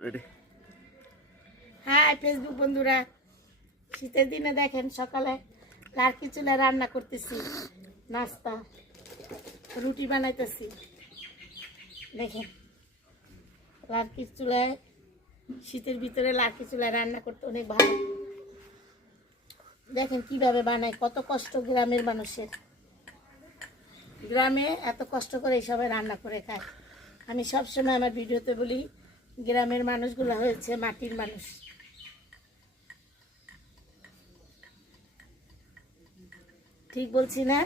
Ready. হ্যাঁ Facebook বন্ধুরা, শীতের দিনে দেখেন সকালে লার্কি চুলায় রান্না করতেছি, নাস্তা রুটি বানাইতেছি। দেখেন লার্কির চুলায়, শীতের ভিতরে লার্কি চুলায় রান্না করতে অনেক ভালো। দেখেন কিভাবে বানায়, কত কষ্ট গ্রামের মানুষের। গ্রামে এত কষ্ট করে সবাই রান্না করে খায়। আমি সবসময় আমার ভিডিওতে বলি, গ্রামের মানুষগুলো হয়েছে মাটির মানুষ। ঠিক বলছি না?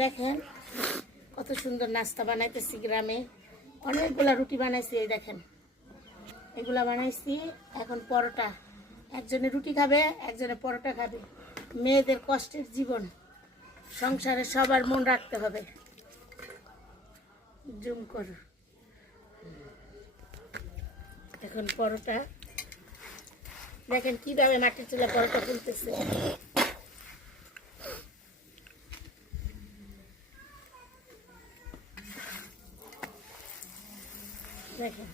দেখেন কত সুন্দর নাস্তা বানাইতেছি গ্রামে। অনেকগুলা রুটি বানাইছি, এই দেখেন এগুলা বানাইছি। এখন পরোটা, একজনে রুটি খাবে, একজনে পরোটা খাবে। মেয়েদের কষ্টের জীবন, সংসারে সবার মন রাখতে হবে। জুম করো। এখন পরোটা দেখেন কিভাবে মাটির চুলা পরোটা ফুলতেছে। দেখেন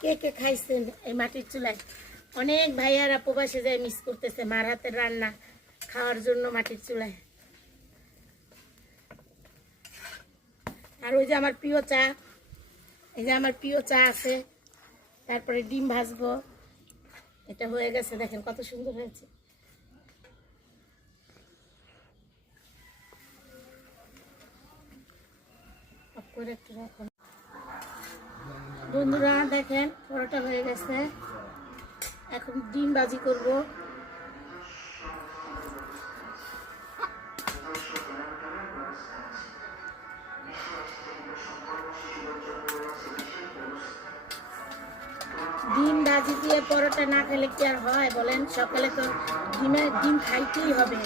কে কে খাইছেন এই মাটির চুলায়? অনেক ভাইয়ারা প্রবাসে যায় মিস করতেছে মার হাতের রান্না খাওয়ার জন্য মাটির চুলায়। আর ওই যে আমার প্রিয় চা, এই যে আমার প্রিয় চা আছে, তারপরে ডিম ভাজবো। এটা হয়ে গেছে, দেখেন কত সুন্দর হয়েছে। বন্ধুরা দেখেন পরোটা হয়ে গেছে, এখন ডিম ভাজি করব। ডিম ভাজি দিয়ে পরোটা না খেলে কি আর হয় বলেন? সকালে তো ডিম খাইতেই হবে।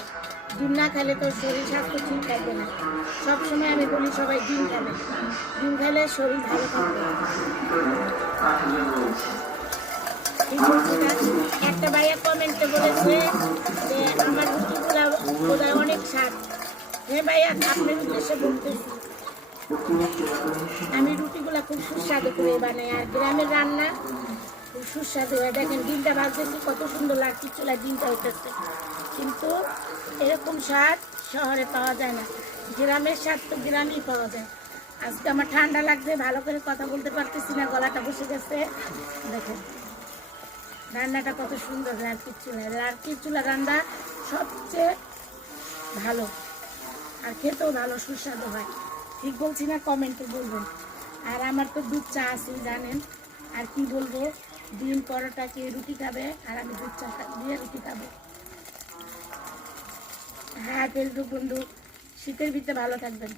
ডিম না খেলে তো শরীর স্বাস্থ্য ঠিক থাকবে না। সবসময় আমি বলি সবাই ডিম খাবে, ডিম খেলে শরীর ভালো থাকবে। ঠিক বলছি না? একটা ভাইয়া কমেন্টে বলেছে যে আমার রুটিগুলা বোধহয় অনেক স্বাদ। হ্যাঁ ভাইয়া, আপনার উদ্দেশ্যে বলতেছি, আমি রুটিগুলা খুব সুস্বাদু করে বানাই। আর গ্রামের রান্না খুব সুস্বাদু হয়। দেখেন ডিমটা ভাজতেছি, কত সুন্দর লাগছে চুলায় ডিমটা হইতেছে। কিন্তু এরকম স্বাদ শহরে পাওয়া যায় না। গ্রামের স্বাদ তো গ্রামেই পাওয়া যায়। আজকে আমার ঠান্ডা লাগছে, ভালো করে কথা বলতে পারতেছি না, গলাটা বসে গেছে। দেখেন রান্নাটা কত সুন্দর লার্কির চুলা। লার্কির চুলা রান্না সবচেয়ে ভালো, আর খেতেও ভালো, সুস্বাদু হয়। ঠিক বলছি না? কমেন্টে বলবেন। আর আমার তো দুধ চা আছে জানেন। আর কি বলবো, ডিম পরোটা কে রুটি খাবে, আর আমি দুধ চা দিয়ে রুটি খাবো। হ্যাঁ ফেসবুক বন্ধু, শীতের ভিতরে ভালো থাকবেন।